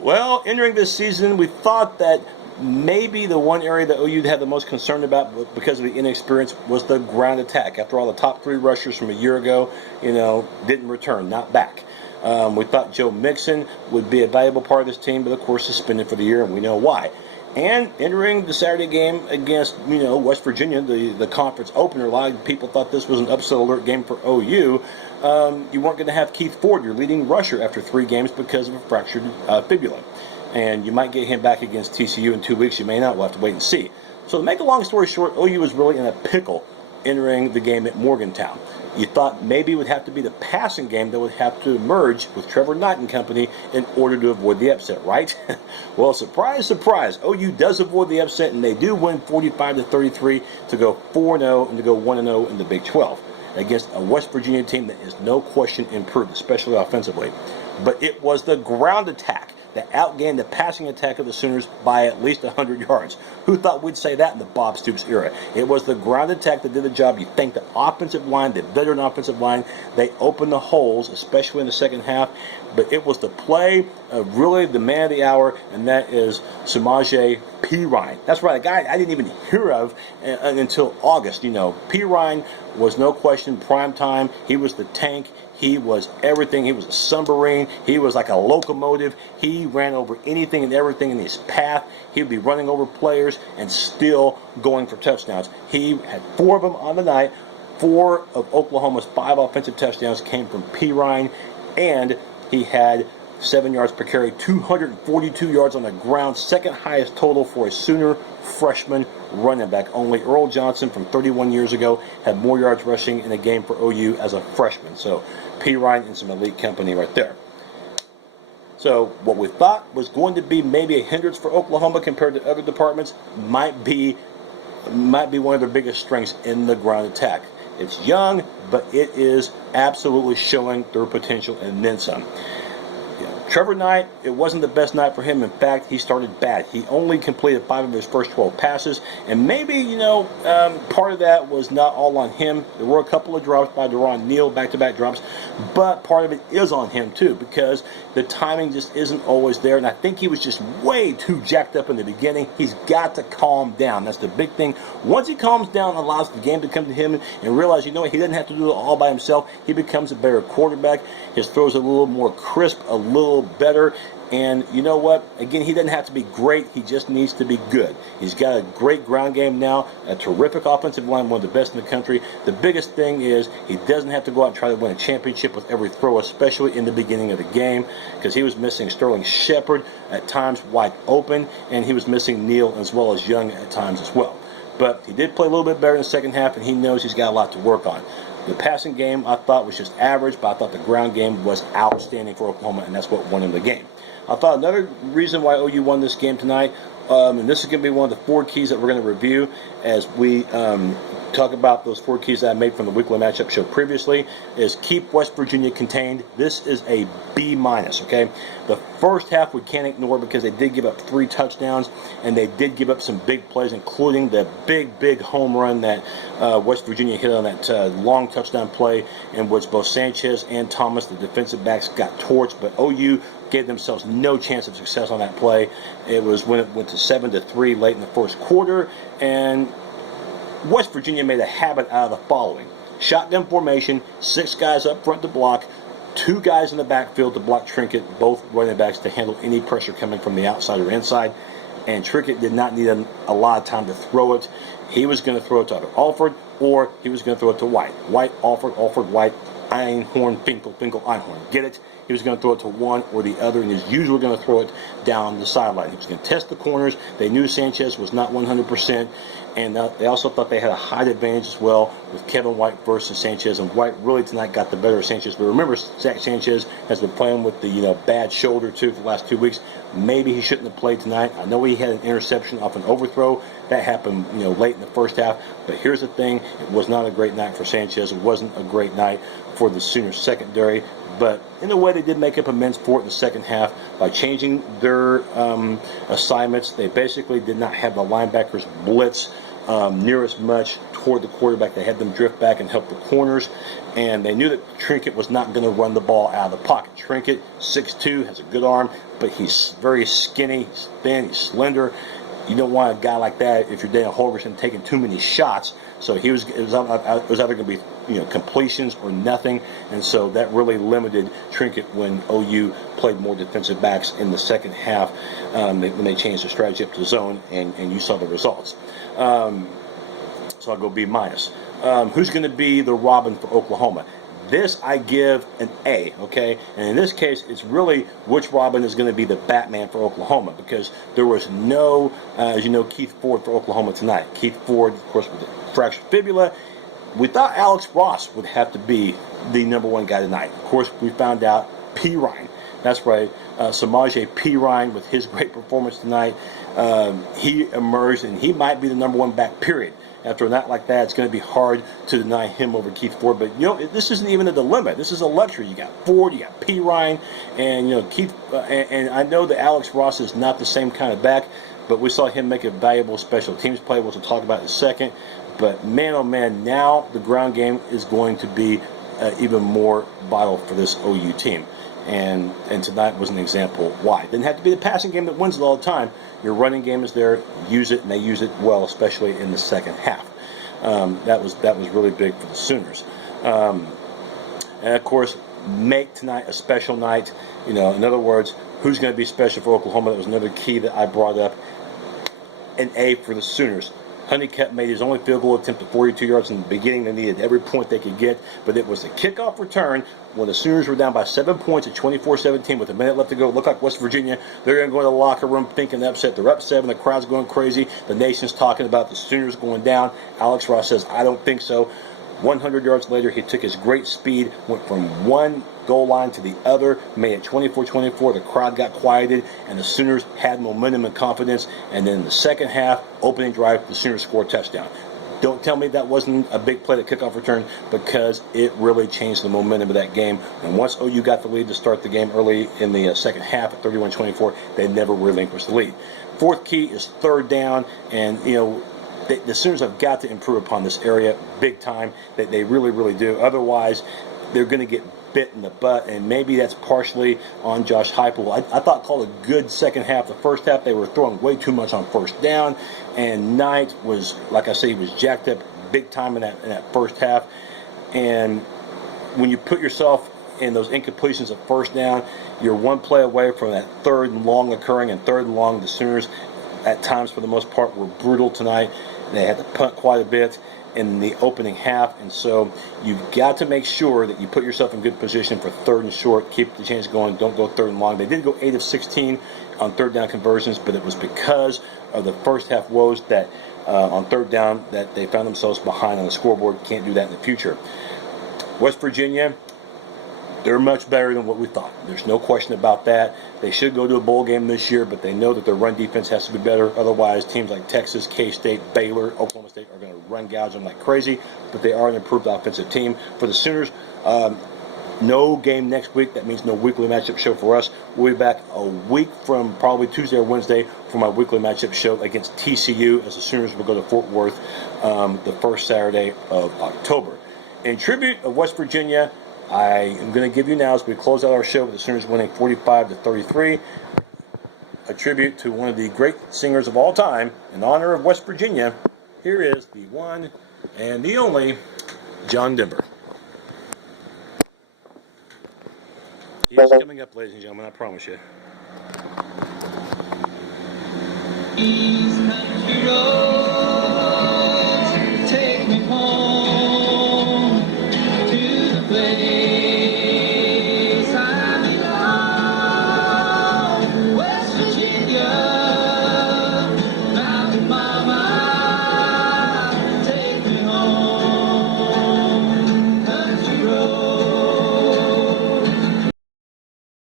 Well, entering this season, we thought that maybe the one area that OU had the most concern about because of the inexperience was the ground attack. After all, the top three rushers from a year ago, didn't return, not back. We thought Joe Mixon would be a valuable part of this team, but of course suspended for the year, and we know why. And entering the Saturday game against, West Virginia, the conference opener, a lot of people thought this was an upset alert game for OU. You weren't going to have Keith Ford, your leading rusher, after 3 games because of a fractured fibula. And you might get him back against TCU in 2 weeks. You may not. We'll have to wait and see. So to make a long story short, OU was really in a pickle entering the game at Morgantown. You thought maybe it would have to be the passing game that would have to emerge with Trevor Knight and company in order to avoid the upset, right? Well, surprise, surprise, OU does avoid the upset, and they do win 45-33 to go 4-0 and to go 1-0 in the Big 12 against a West Virginia team that is no question improved, especially offensively. But it was the ground attack that outgained the passing attack of the Sooners by at least 100 yards. Who thought we'd say that in the Bob Stoops era? It was the ground attack that did the job. You think the offensive line, the veteran offensive line, they opened the holes, especially in the second half. But it was the play of really the man of the hour, and that is Samaje Perine. That's right, a guy I didn't even hear of until August. Perine was no question prime time. He was the tank. He was everything. He was a submarine. He was like a locomotive. He ran over anything and everything in his path. He would be running over players and still going for touchdowns. He had 4 of them on the night. 4 of Oklahoma's 5 offensive touchdowns came from Perine, and he had 7 yards per carry, 242 yards on the ground, second highest total for a Sooner freshman running back. Only Earl Johnson from 31 years ago had more yards rushing in a game for OU as a freshman. So Perine and some elite company right there. So what we thought was going to be maybe a hindrance for Oklahoma compared to other departments might be one of their biggest strengths in the ground attack. It's young, but it is absolutely showing their potential and then some. Trevor Knight, it wasn't the best night for him. In fact, he started bad. He only completed 5 of his first 12 passes. And maybe, part of that was not all on him. There were a couple of drops by Deron Neal, back-to-back drops. But part of it is on him, too, because the timing just isn't always there. And I think he was just way too jacked up in the beginning. He's got to calm down. That's the big thing. Once he calms down, allows the game to come to him and realize, he doesn't have to do it all by himself. He becomes a better quarterback. His throws are a little more crisp, a little better. And you know what? Again, he doesn't have to be great. He just needs to be good. He's got a great ground game now, a terrific offensive line, one of the best in the country. The biggest thing is he doesn't have to go out and try to win a championship with every throw, especially in the beginning of the game, because he was missing Sterling Shepard at times wide open, and he was missing Neal as well as Young at times as well. But he did play a little bit better in the second half, and he knows he's got a lot to work on. The passing game, I thought, was just average, but I thought the ground game was outstanding for Oklahoma, and that's what won him the game. I thought another reason why OU won this game tonight, and this is going to be one of the 4 keys that we're going to review as we talk about those 4 keys that I made from the weekly matchup show previously, is keep West Virginia contained. This is a B-, okay? The first half we can't ignore because they did give up 3 touchdowns, and they did give up some big plays, including the big home run that West Virginia hit on that long touchdown play, in which both Sanchez and Thomas, the defensive backs, got torched, but OU gave themselves no chance of success on that play. It was when it went to 7-3 late in the first quarter, and West Virginia made a habit out of the following. Shotgun formation, 6 guys up front to block, 2 guys in the backfield to block Trinket, both running backs to handle any pressure coming from the outside or inside. And Trinket did not need a lot of time to throw it. He was going to throw it to either Alford or he was going to throw it to White. White, Alford, White, Einhorn, Finkel, Einhorn. Get it? He was going to throw it to one or the other, and he's usually going to throw it down the sideline. He was going to test the corners. They knew Sanchez was not 100%, and they also thought they had a height advantage as well with Kevin White versus Sanchez, and White really tonight got the better of Sanchez. But remember, Zach Sanchez has been playing with the bad shoulder too for the last 2 weeks. Maybe he shouldn't have played tonight. I know he had an interception off an overthrow. That happened late in the first half. But here's the thing. It was not a great night for Sanchez. It wasn't a great night for the Sooners secondary. But in a way, they did make up amends for it in the second half by changing their assignments. They basically did not have the linebackers blitz near as much toward the quarterback. They had them drift back and help the corners, and they knew that Trinket was not going to run the ball out of the pocket. Trinket, 6'2", has a good arm, but he's very skinny, he's thin, he's slender. You don't want a guy like that if you're Daniel Holgerson taking too many shots. So it was either going to be completions or nothing, and so that really limited Trinket when OU played more defensive backs in the second half when they changed the strategy up to zone, and you saw the results. So I'll go B-. Who's going to be the Robin for Oklahoma? This I give an A, okay? And in this case, it's really which Robin is going to be the Batman for Oklahoma, because there was no, as you know, Keith Ford for Oklahoma tonight. Keith Ford, of course, with the fractured fibula. We thought Alex Ross would have to be the number one guy tonight. Of course, we found out Perrine. That's right, Samaje Perine with his great performance tonight. He emerged, and he might be the number one back, period. After a night like that, it's going to be hard to deny him over Keith Ford. But, this isn't even a dilemma. This is a luxury. You got Ford, you got Perine, and, Keith. And I know that Alex Ross is not the same kind of back, but we saw him make a valuable special teams play, which we'll talk about in a second. But, man, oh, man, now the ground game is going to be even more vital for this OU team. And tonight was an example why. It didn't have to be the passing game that wins it all the time. Your running game is there. Use it, and they use it well, especially in the second half. That was really big for the Sooners. And of course, make tonight a special night. In other words, who's going to be special for Oklahoma? That was another key that I brought up. An A for the Sooners. Honeycutt made his only field goal attempt at 42 yards in the beginning. They needed every point they could get, but it was a kickoff return when the Sooners were down by 7 points at 24-17 with a minute left to go. It looked like West Virginia. They're going to go to the locker room thinking upset. They're up 7. The crowd's going crazy. The nation's talking about the Sooners going down. Alex Ross says, I don't think so. 100 yards later, he took his great speed, went from one goal line to the other, made it 24-24. The crowd got quieted, and the Sooners had momentum and confidence. And then in the second half, opening drive, the Sooners scored a touchdown. Don't tell me that wasn't a big play, that kickoff return, because it really changed the momentum of that game. And once OU got the lead to start the game early in the second half at 31-24, they never relinquished the lead. Fourth key is third down, and, the Sooners have got to improve upon this area big time. That they really, really do. Otherwise, they're going to get bit in the butt, and maybe that's partially on Josh Heupel. I thought called a good second half. The first half, they were throwing way too much on first down, and Knight was, like I said, he was jacked up big time in that first half. And when you put yourself in those incompletions at first down, you're one play away from that third and long occurring, and third and long, the Sooners at times, for the most part, were brutal tonight. They had to punt quite a bit in the opening half, and so you've got to make sure that you put yourself in good position for third and short. Keep the chains going. Don't go third and long. They did go 8 of 16 on third down conversions, but it was because of the first half woes that on third down that they found themselves behind on the scoreboard. Can't do that in the future. West Virginia, they're much better than what we thought. There's no question about that. They should go to a bowl game this year, but they know that their run defense has to be better. Otherwise, teams like Texas, K-State, Baylor, Oklahoma State are going to run gouge them like crazy. But they are an improved offensive team. For the Sooners, no game next week. That means no weekly matchup show for us. We'll be back a week from probably Tuesday or Wednesday for my weekly matchup show against TCU, as the Sooners will go to Fort Worth the first Saturday of October. In tribute of West Virginia, I am going to give you now, as we close out our show with the Sooners winning 45-33, a tribute to one of the great singers of all time, in honor of West Virginia. Here is the one and the only John Denver. He's coming up, ladies and gentlemen, I promise you. East Country Road.